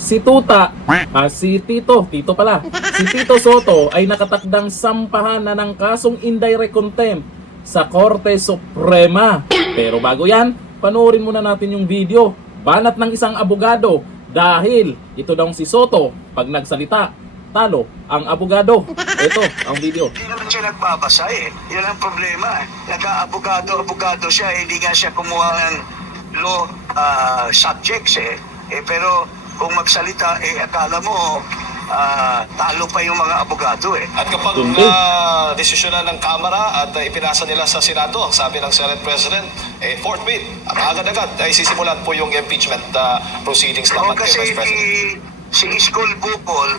Tito pala, si Tito Soto ay nakatakdang sampahan na ng kasong indirect contempt sa Korte Suprema. Pero bago yan, panoorin muna natin yung video. Banat ng isang abogado dahil ito daw si Soto, pag nagsalita, talo ang abogado. Ito ang video. Hindi naman siya nagbabasa eh. Yan ang problema. Nag-abogado siya, hindi nga siya kumuha ng law subjects eh. Pero kung magsalita, akala mo talo pa yung mga abogado eh. At kapag desisyonan ng Kamara at ipinasa nila sa Senado, ang sabi ng Senate President, forthwith at agad-agad ay sisimulan po yung impeachment proceedings naman kay Kasi Vice President. si Iskol Bukol,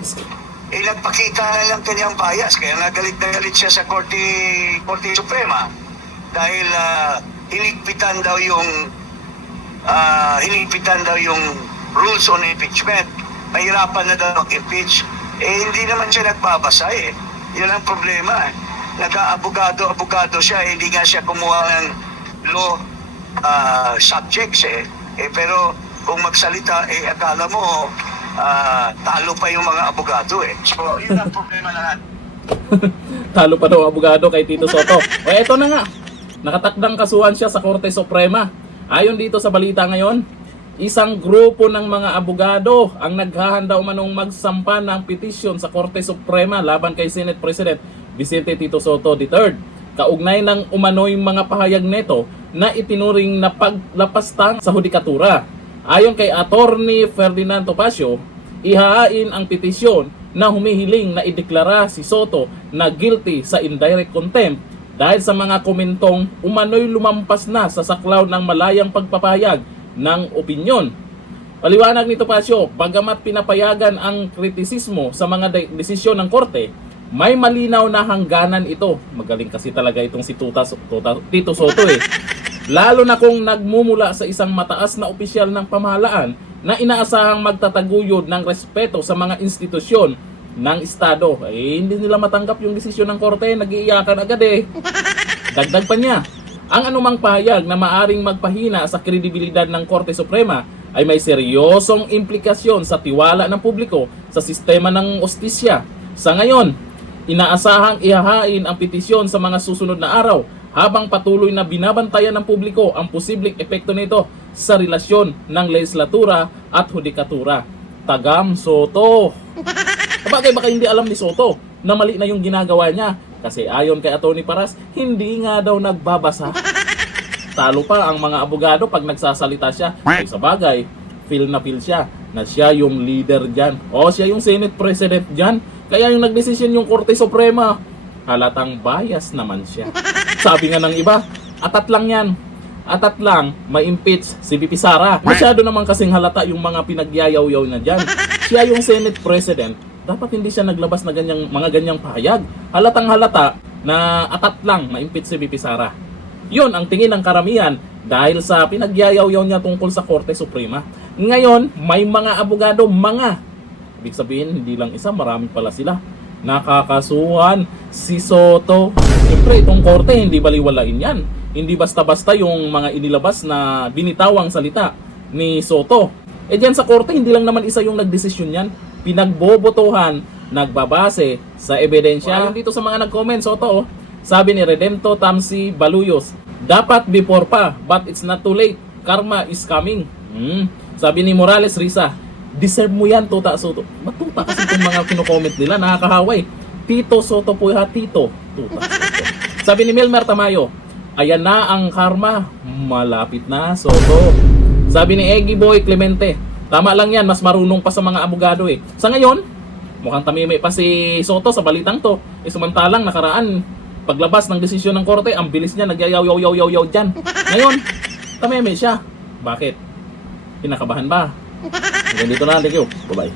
nagpakita na lang kanyang bias. Kaya galit na galit siya sa Korte Suprema. Dahil hinigpitan daw yung rules on impeachment. Mahirapan na daw mag-impeach. Hindi naman siya nagbabasa eh. Yan ang problema. Nag-abogado siya, hindi nga siya kumuha ng law subjects eh. Pero kung magsalita, akala mo talo pa yung mga abogado eh. So, yun ang problema na natin. Talo pa daw abogado kay Tito Soto. O eto na nga, nakatakdang kasuhan siya sa Korte Suprema. Ayon dito sa balita ngayon, isang grupo ng mga abogado ang naghahanda umanong magsampa ng petisyon sa Korte Suprema laban kay Senate President Vicente Tito Soto III. Kaugnay ng umano'y mga pahayag neto na itinuring na paglapastang sa hudikatura. Ayon kay Attorney Ferdinand Topacio, ihahain ang petisyon na humihiling na ideklara si Soto na guilty sa indirect contempt dahil sa mga komentong umano'y lumampas na sa saklaw ng malayang pagpapahayag ng opinyon. Paliwanag ni Topacio, bagamat pinapayagan ang kritisismo sa mga desisyon ng korte, may malinaw na hangganan ito. Magaling kasi talaga itong si Tito Soto eh. Lalo na kung nagmumula sa isang mataas na opisyal ng pamahalaan na inaasahang magtataguyod ng respeto sa mga institusyon ng Estado. Hindi nila matanggap yung desisyon ng korte, nag-iiyakan agad eh. Dagdag pa niya, ang anumang pahayag na maaring magpahina sa kredibilidad ng Korte Suprema ay may seryosong implikasyon sa tiwala ng publiko sa sistema ng ustisya. Sa ngayon, inaasahang ihahain ang petisyon sa mga susunod na araw habang patuloy na binabantayan ng publiko ang posibleng epekto nito sa relasyon ng legislatura at hudikatura. Tagam Soto. Sabagay baka hindi alam ni Soto na mali na yung ginagawa niya. Kasi ayon kay Atty. Paras, hindi nga daw nagbabasa. Talo pa ang mga abogado pag nagsasalita siya. Ay sabagay, feel na feel siya na siya yung leader dyan. O siya yung Senate President dyan. Kaya yung nagdesisyon yung Korte Suprema, halatang bias naman siya. Sabi nga ng iba, atat lang yan. Atat lang, ma-impeach si VP Sara. Masyado naman kasing halata yung mga pinagyayaw-yaw na dyan. Siya yung Senate President. Dapat hindi siya naglabas na mga ganyang pahayag. Halatang halata na atat lang ma-impeach si VP Sara. Yun ang tingin ng karamihan dahil sa pinagyayaw-yaw niya tungkol sa Korte Suprema. Ngayon, may mga abogado, ibig sabihin, hindi lang isa, marami pala sila. Nakakasuhan si Soto. Siyempre, itong korte, hindi baliwalain yan. Hindi basta-basta yung mga inilabas na binitawang salita ni Soto. Diyan sa korte, hindi lang naman isa yung nagdesisyon yan. Pinagbobotohan, nagbabase sa ebidensya. Ayon dito sa mga nag-comment, Soto, sabi ni Redempto Tamsi Baluyos, dapat before pa, but it's not too late. Karma is coming. Sabi ni Morales Risa, deserve mo yan, Tuta Soto. Ba't Tuta? Kasi itong mga kino-comment nila, nakakahaway. Tito Soto po ha, Tito. Tuta Soto. Sabi ni Milmer Tamayo, ayan na ang karma. Malapit na, Soto. Sabi ni Eggy Boy Clemente, tama lang yan, mas marunong pa sa mga abogado eh. Sa ngayon, mukhang tamimay pa si Soto sa balitang to. Samantalang nakaraan, paglabas ng desisyon ng korte, ang bilis niya, nagyayaw-yaw-yaw-yaw dyan. Ngayon, tamimay siya. Bakit? Pinakabahan ba? Hanggang dito na, thank you. Bye-bye.